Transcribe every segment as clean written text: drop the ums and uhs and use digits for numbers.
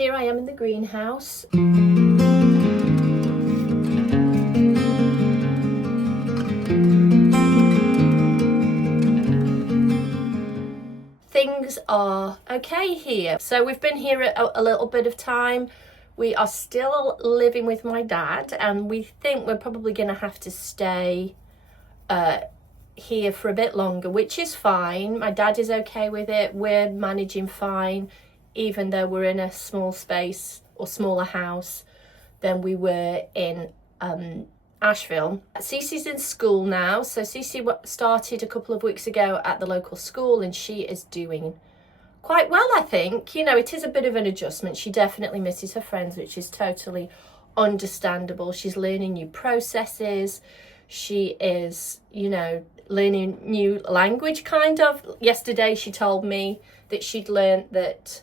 here I am in the greenhouse. Things are okay here. So we've been here a little bit of time. We are still living with my dad, and we think we're probably going to have to stay here for a bit longer, which is fine. My dad is okay with it. We're managing fine, even though we're in a small space or smaller house than we were in Asheville. Cece's in school now, so Cece started a couple of weeks ago at the local school, and she is doing quite well, I think. You know, it is a bit of an adjustment. She definitely misses her friends, which is totally understandable. She's learning new processes. She is, you know, learning new language, kind of. Yesterday she told me that she'd learned that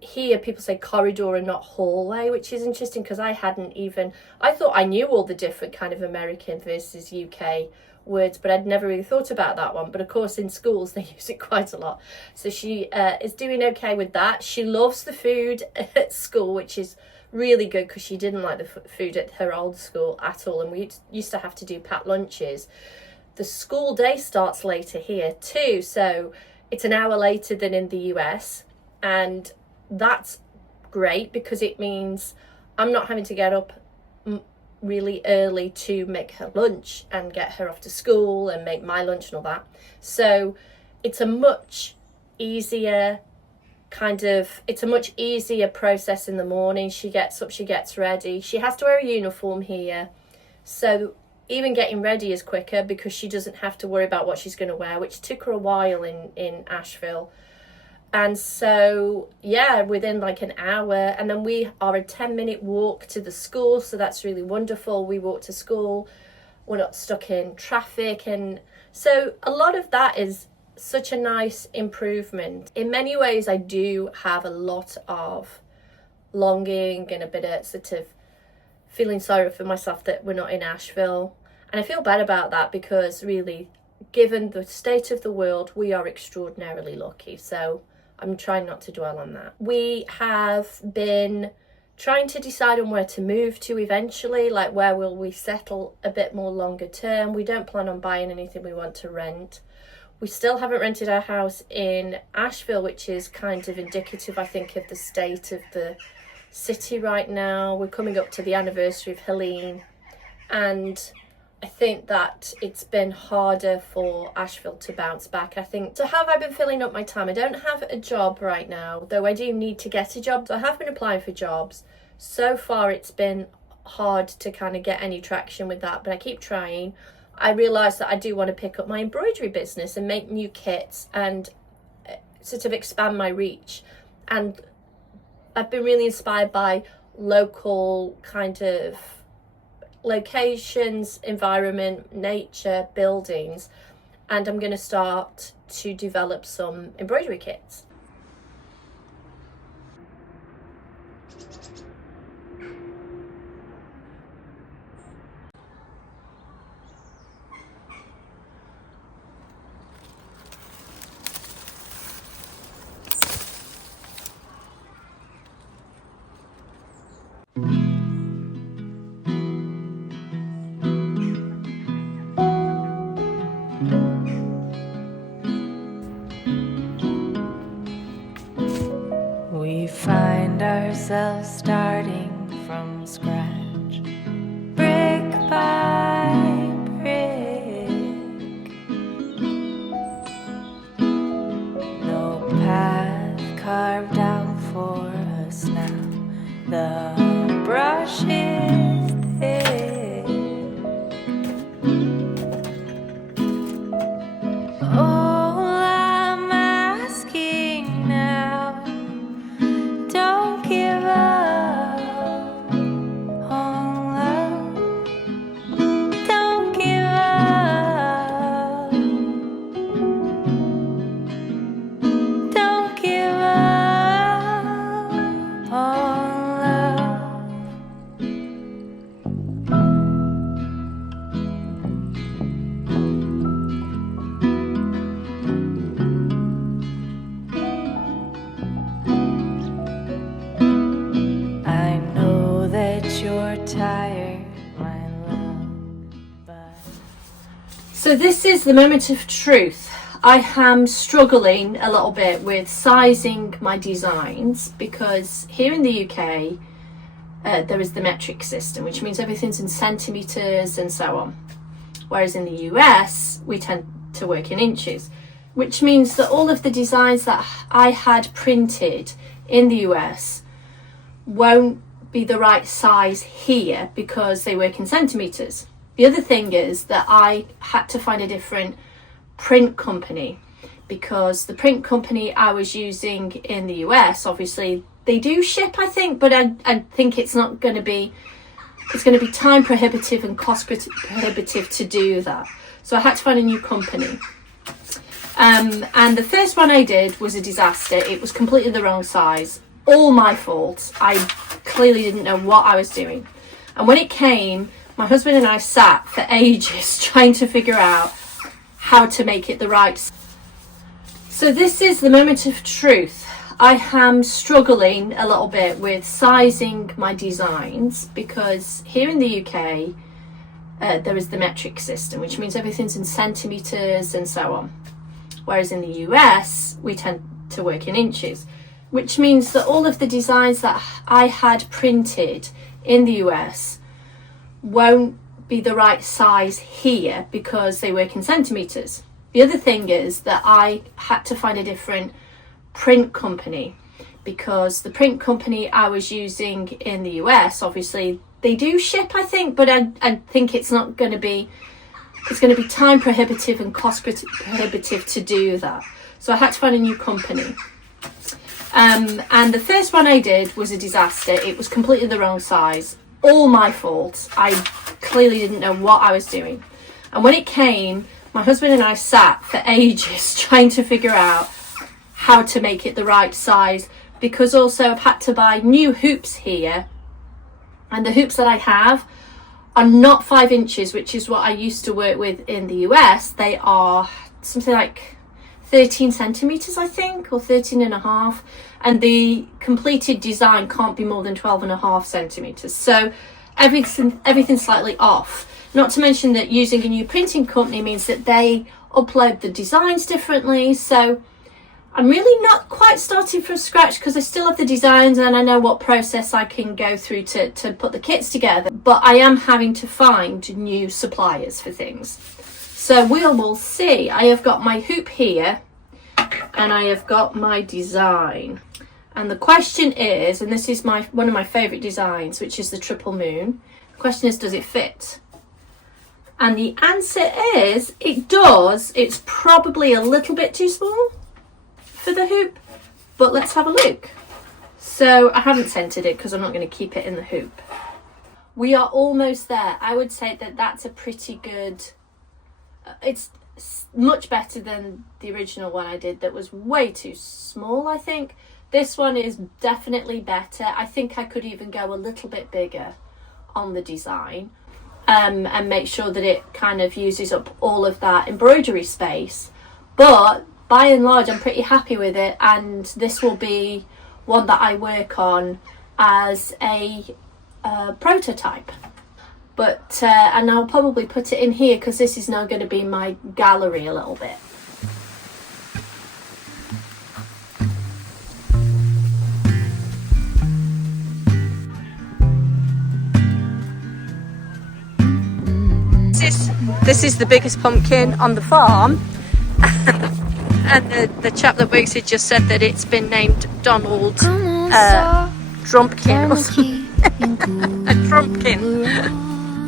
here people say corridor and not hallway, which is interesting because I thought I knew all the different kind of American versus UK words, but I'd never really thought about that one. But of course in schools they use it quite a lot. So she is doing okay with that. She loves the food at school, which is really good because she didn't like the food at her old school at all, and we used to have to do packed lunches. The school day starts later here too, so it's an hour later than in the US, and that's great because it means I'm not having to get up really early to make her lunch and get her off to school and make my lunch and all that. So it's a much easier process in the morning. She gets up, she gets ready. She has to wear a uniform here, so even getting ready is quicker because she doesn't have to worry about what she's going to wear, which took her a while in Asheville. And so, yeah, within like an hour, and then we are a 10-minute walk to the school, so that's really wonderful. We walk to school, we're not stuck in traffic, and so a lot of that is such a nice improvement. In many ways, I do have a lot of longing and a bit of sort of feeling sorry for myself that we're not in Asheville. And I feel bad about that because really, given the state of the world, we are extraordinarily lucky. So I'm trying not to dwell on that. We have been trying to decide on where to move to eventually, like where will we settle a bit more longer term. We don't plan on buying anything, we want to rent. We still haven't rented our house in Asheville, which is kind of indicative, I think, of the state of the city right now. We're coming up to the anniversary of Helene, and I think that it's been harder for Asheville to bounce back. I think, so how have I been filling up my time? I don't have a job right now, though I do need to get a job. So I have been applying for jobs. So far it's been hard to kind of get any traction with that, but I keep trying. I realised that I do want to pick up my embroidery business and make new kits and sort of expand my reach. And I've been really inspired by local kind of locations, environment, nature, buildings, and I'm going to start to develop some embroidery kits. We find ourselves starting So this is the moment of truth. I am struggling a little bit with sizing my designs because here in the UK there is the metric system, which means everything's in centimetres and so on. Whereas in the US we tend to work in inches, which means that all of the designs that I had printed in the US won't be the right size here because they work in centimetres. The other thing is that I had to find a different print company because the print company I was using in the US, obviously they do ship, I think, but I think it's going to be time prohibitive and cost prohibitive to do that. So I had to find a new company. And the first one I did was a disaster. It was completely the wrong size. All my fault. I clearly didn't know what I was doing. And when it came, my husband and I sat for ages trying to figure out how to make it the right size. So this is the moment of truth. I am struggling a little bit with sizing my designs because here in the UK there is the metric system, which means everything's in centimetres and so on. Whereas in the US we tend to work in inches, which means that all of the designs that I had printed in the US won't be the right size here because they work in centimetres. The other thing is that I had to find a different print company because the print company I was using in the US, obviously they do ship, I think, but I think it's going to be time prohibitive and cost prohibitive to do that. So I had to find a new company. And the first one I did was a disaster. It was completely the wrong size. All my fault. I clearly didn't know what I was doing. And when it came, my husband and I sat for ages trying to figure out how to make it the right size, because also I've had to buy new hoops here, and the hoops that I have are not 5 inches, which is what I used to work with in the US. They are something like 13 centimetres, I think, or 13 and a half. And the completed design can't be more than 12 and a half centimetres. So everything's slightly off. Not to mention that using a new printing company means that they upload the designs differently. So I'm really not quite starting from scratch because I still have the designs and I know what process I can go through to put the kits together. But I am having to find new suppliers for things. So we will see. I have got my hoop here and I have got my design. And the question is, and this is one of my favourite designs, which is the triple moon. The question is, does it fit? And the answer is, it does. It's probably a little bit too small for the hoop, but let's have a look. So I haven't centered it because I'm not going to keep it in the hoop. We are almost there. I would say that that's a pretty good, it's much better than the original one I did that was way too small, I think. This one is definitely better. I think I could even go a little bit bigger on the design and make sure that it kind of uses up all of that embroidery space. But by and large, I'm pretty happy with it, and this will be one that I work on as a prototype. But and I'll probably put it in here because this is now going to be my gallery a little bit. This is the biggest pumpkin on the farm. And the chap that works here just said that it's been named Donald Drumpkin or something. A Drumpkin.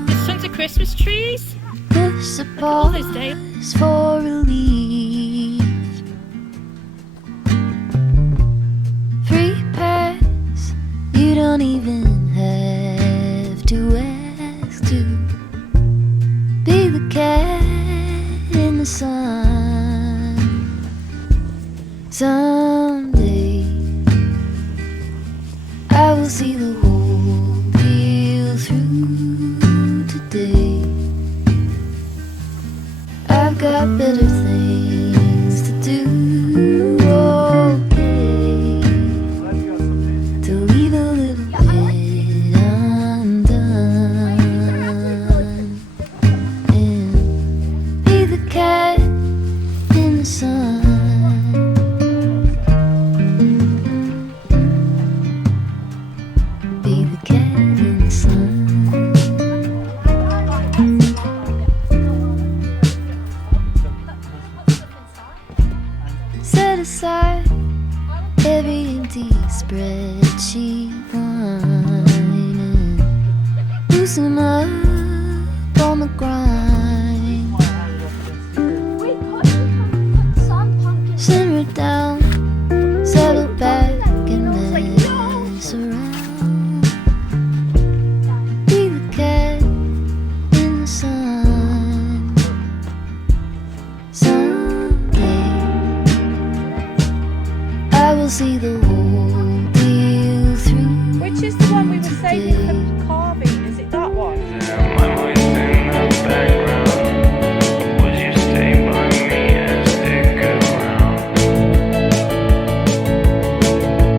There's tons of Christmas trees. All this day. For relief. Free pass. You don't even have to ask to be the cat in the sun. Someday I will see the whole deal through. Today I've got better things to do. Okay, to leave a little bit undone and be the set aside every empty spreadsheet line and loosen up on the grind.